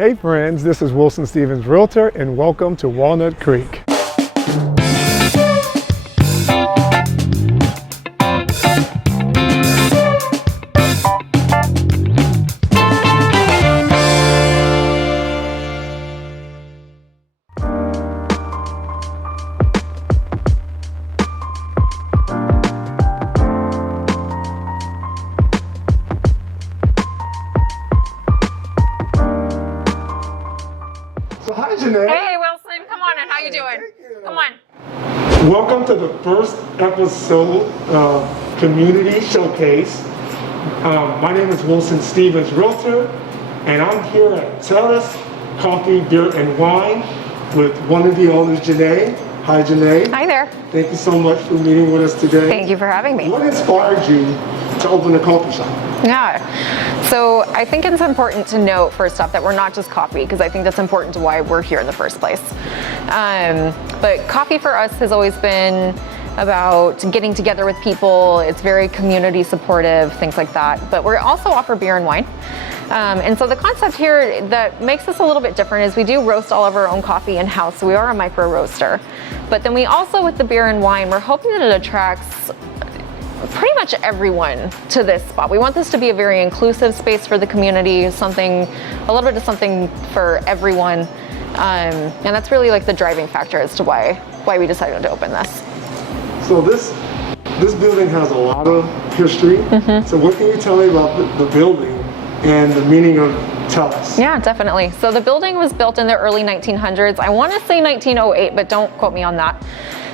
Hey friends, this is Wilson Stevens, Realtor, and welcome to Walnut Creek. So hi Janay. Hey Wilson, come on in. How you doing? Come on. Welcome to the first episode of Community Showcase. My name is Wilson Stevens, Realtor, and I'm here at Tellus Coffee, Beer, and Wine with one of the owners, Janay. Hi Janay. Hi there. Thank you so much for meeting with us today. Thank you for having me. What inspired you to open a coffee shop? Yeah. So I think it's important to note first off that we're not just coffee, because I think that's important to why we're here in the first place. But coffee for us has always been about getting together with people. It's very community supportive, things like that. But we also offer beer and wine. And so the concept here that makes us a little bit different is we do roast all of our own coffee in-house. So we are a micro roaster. But then we also, with the beer and wine, we're hoping that it attracts pretty much everyone to this spot. We want this to be a very inclusive space for the community, a little bit of something for everyone. And that's really like the driving factor as to why we decided to open this. So this building has a lot of history. Mm-hmm. So what can you tell me about the building and the meaning of Tellus? Yeah, definitely. So the building was built in the early 1900s. I want to say 1908, but don't quote me on that.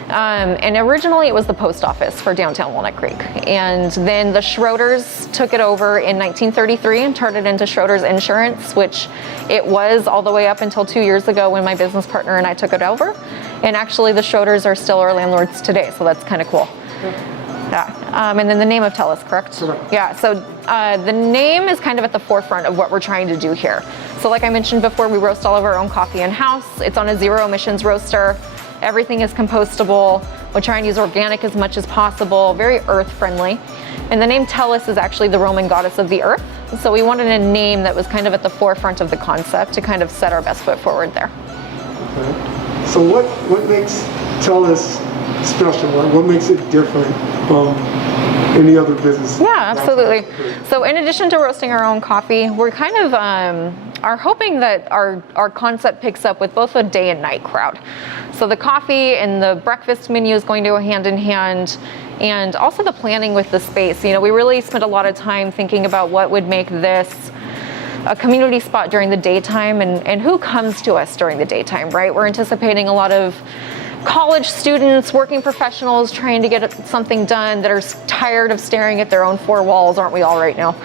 And originally it was the post office for downtown Walnut Creek. And then the Schroeders took it over in 1933 and turned it into Schroeder's Insurance, which it was all the way up until 2 years ago when my business partner and I took it over. And actually the Schroeders are still our landlords today, so that's kind of cool. Yeah, and then the name of Tellus, correct? Correct. Yeah, so the name is kind of at the forefront of what we're trying to do here. So like I mentioned before, we roast all of our own coffee in-house. It's on a zero emissions roaster. Everything is compostable. We try and use organic as much as possible, very earth friendly. And the name Tellus is actually the Roman goddess of the earth. So we wanted a name that was kind of at the forefront of the concept to kind of set our best foot forward there. Okay. So what makes Tellus special? What makes it different from any other business? Yeah, absolutely. So in addition to roasting our own coffee, we're kind of are hoping that our concept picks up with both a day and night crowd. So the coffee and the breakfast menu is going to go hand in hand, and also the planning with the space. You know, we really spent a lot of time thinking about what would make this a community spot during the daytime and who comes to us during the daytime, right? We're anticipating a lot of college students, working professionals trying to get something done that are tired of staring at their own four walls, aren't we all right now?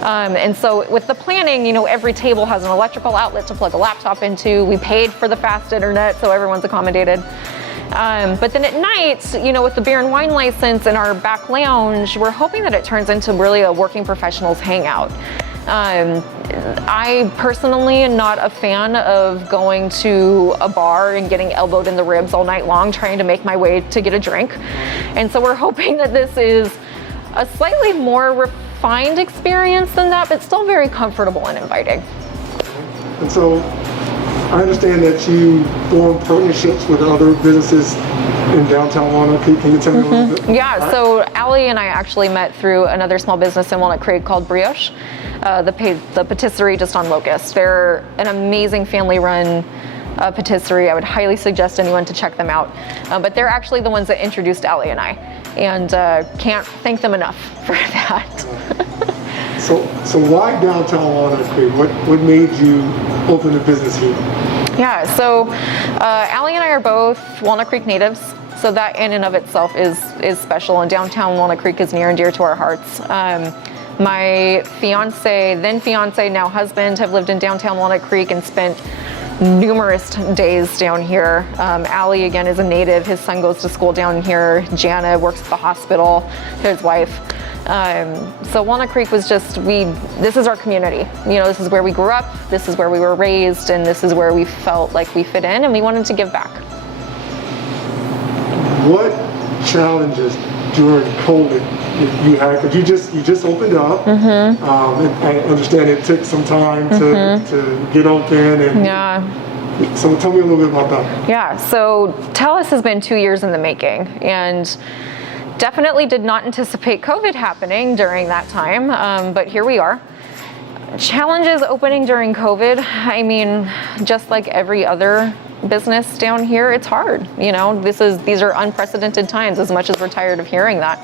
And so with the planning, you know, every table has an electrical outlet to plug a laptop into. We paid for the fast internet, so everyone's accommodated. But then at night, you know, with the beer and wine license and our back lounge, we're hoping that it turns into really a working professionals hangout. I personally am not a fan of going to a bar and getting elbowed in the ribs all night long trying to make my way to get a drink. And so we're hoping that this is a slightly more refined experience than that, but still very comfortable and inviting. And so I understand that you form partnerships with other businesses in downtown Walnut Creek. Can you tell me a little bit? Yeah, so Allie and I actually met through another small business in Walnut Creek called Brioche, the patisserie just on Locust. They're an amazing family-run patisserie. I would highly suggest anyone to check them out. But they're actually the ones that introduced Allie and I, and can't thank them enough for that. So why downtown Walnut Creek? What made you open a business here? Yeah, so Allie and I are both Walnut Creek natives, so that in and of itself is special, and downtown Walnut Creek is near and dear to our hearts. My then fiance, now husband, have lived in downtown Walnut Creek and spent numerous days down here. Allie, again, is a native. His son goes to school down here. Janay works at the hospital, his wife. So Walnut Creek was just, this is our community. You know, this is where we grew up, this is where we were raised, and this is where we felt like we fit in, and we wanted to give back. What challenges during COVID you had? Because you just opened up, and I understand it took some time to get open. And Yeah. So tell me a little bit about that. Yeah, so Tellus has been 2 years in the making, and definitely did not anticipate COVID happening during that time, but here we are. Challenges opening during COVID, I mean, just like every other business down here, it's hard. You know, these are unprecedented times, as much as we're tired of hearing that.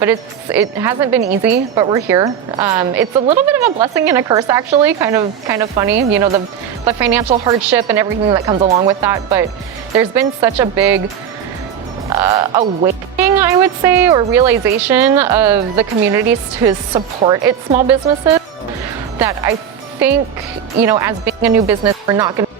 But it hasn't been easy, but we're here. It's a little bit of a blessing and a curse, actually, kind of funny, you know, the financial hardship and everything that comes along with that. But there's been such a big awakening, I would say, or realization of the communities to support its small businesses, that I think, you know, as being a new business, we're not going to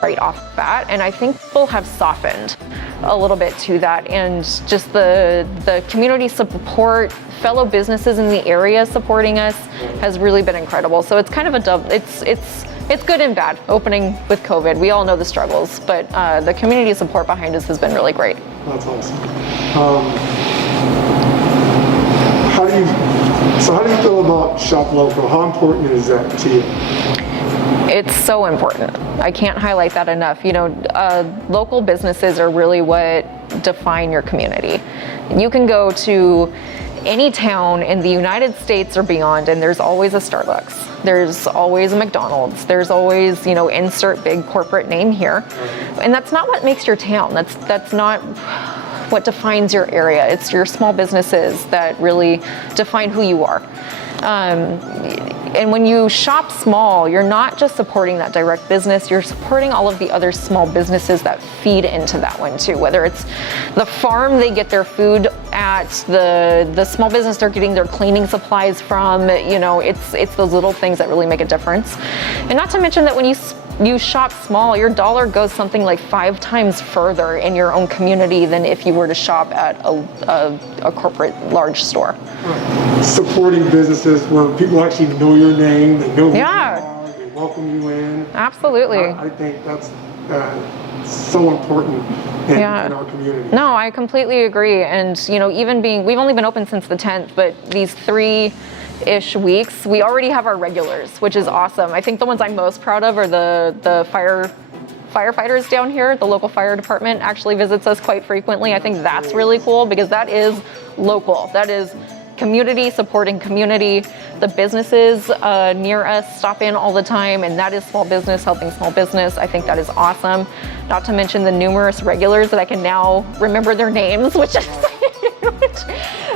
right off the bat, and I think people have softened a little bit to that, and just the community support, fellow businesses in the area supporting us has really been incredible. So it's kind of it's good and bad opening with COVID. We all know the struggles, but the community support behind us has been really great. That's awesome. How do you feel about shop local? How important is that to you? It's so important. I can't highlight that enough. You know, local businesses are really what define your community. You can go to any town in the United States or beyond, and there's always a Starbucks. There's always a McDonald's. There's always, you know, insert big corporate name here. And that's not what makes your town. That's not what defines your area. It's your small businesses that really define who you are. And when you shop small, you're not just supporting that direct business, you're supporting all of the other small businesses that feed into that one too. Whether it's the farm they get their food at, the small business they're getting their cleaning supplies from, you know, it's those little things that really make a difference. And not to mention that when you shop small, your dollar goes something like 5 times further in your own community than if you were to shop at a corporate large store. Supporting businesses where people actually know your name, they know who you are, they welcome you in. Absolutely. I think that's so important in our community. No, I completely agree. And, you know, we've only been open since the 10th, but these 3-ish weeks, we already have our regulars, which is awesome. I think the ones I'm most proud of are the firefighters down here. The local fire department actually visits us quite frequently. I think that's really cool because that is local. That is community supporting community. The businesses near us stop in all the time, and that is small business helping small business. I think that is awesome. Not to mention the numerous regulars that I can now remember their names, which is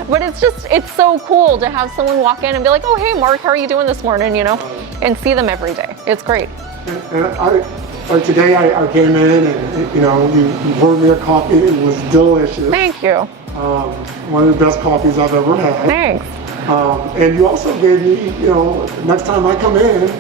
but it's so cool to have someone walk in and be like, oh, hey, Mark, how are you doing this morning? You know, and see them every day. It's great. And today I came in and, you know, you poured me a coffee. It was delicious. Thank you. One of the best coffees I've ever had. Thanks. And you also gave me, you know, next time I come in,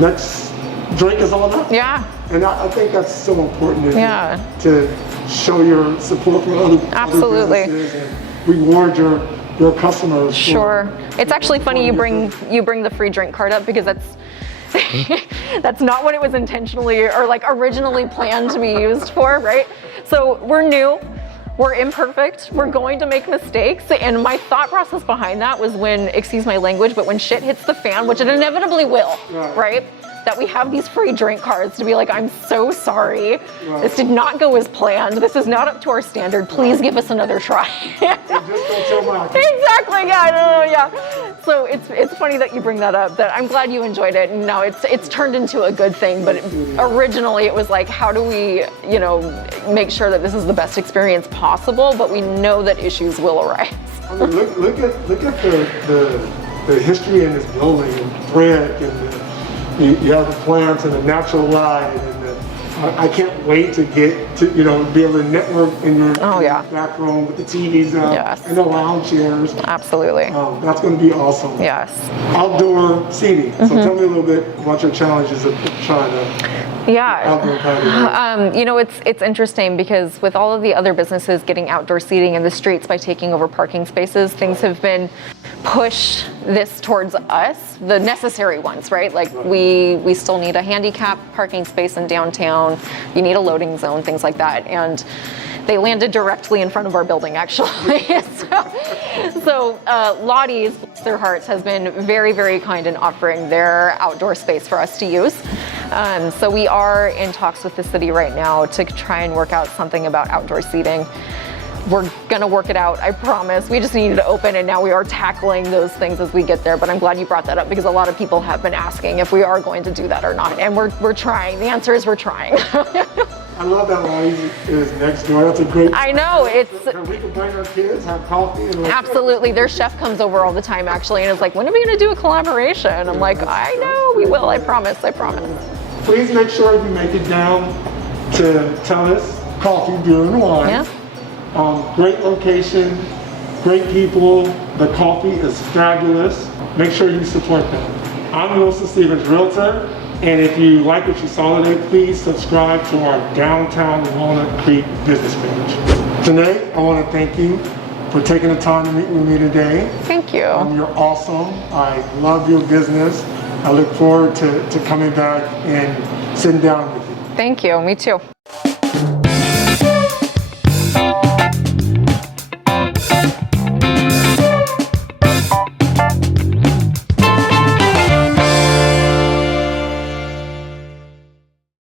next drink is on us. Yeah. And I think that's so important to show your support for other businesses and reward your customers. Sure. It's actually funny you bring the free drink card up because that's not what it was intentionally or like originally planned to be used for, right? So we're new. We're imperfect, we're going to make mistakes, and my thought process behind that was excuse my language, but when shit hits the fan, which it inevitably will, right? That we have these free drink cards to be like, I'm so sorry, this did not go as planned, this is not up to our standard, please give us another try. Exactly, yeah. So it's funny that you bring that up, that I'm glad you enjoyed it, and now it's turned into a good thing, but originally it was like, how do we, you know, make sure that this is the best experience possible, but we know that issues will arise. I mean, look at the history in this building, and brick, and you have the plants and the natural light, and I can't wait to get to, you know, be able to network in your back room with the TVs up and the lounge chairs. Absolutely. That's going to be awesome. Yes. Outdoor seating. So tell me a little bit about your challenges of trying to. Yeah. outdoor patio? You know, it's interesting because with all of the other businesses getting outdoor seating in the streets by taking over parking spaces, things have been pushed this towards us, the necessary ones, right? Like we still need a handicap parking space in downtown. You need a loading zone, things like that. And they landed directly in front of our building, actually. so Lottie's, bless their hearts, has been very, very kind in offering their outdoor space for us to use. So we are in talks with the city right now to try and work out something about outdoor seating. We're gonna work it out, I promise. We just needed to open, and now we are tackling those things as we get there. But I'm glad you brought that up because a lot of people have been asking if we are going to do that or not, and we're trying. The answer is we're trying. I love that Lottie's is next door. That's a great. I know, it's We can bring our kids, have coffee, and absolutely. Their chef comes over all the time, actually, and is like, "When are we gonna do a collaboration?" I'm like, "I know, we will. I promise. I promise." Please make sure you make it down to Tellus Coffee, Beer and Wine. Yeah. Great location, great people. The coffee is fabulous. Make sure you support them. I'm Wilson Stevens, Realtor, and if you like what you saw today, please subscribe to our downtown Walnut Creek business page. Janay, I want to thank you for taking the time to meet with me today. Thank you. You're awesome. I love your business. I look forward to coming back and sitting down with you. Thank you. Me too.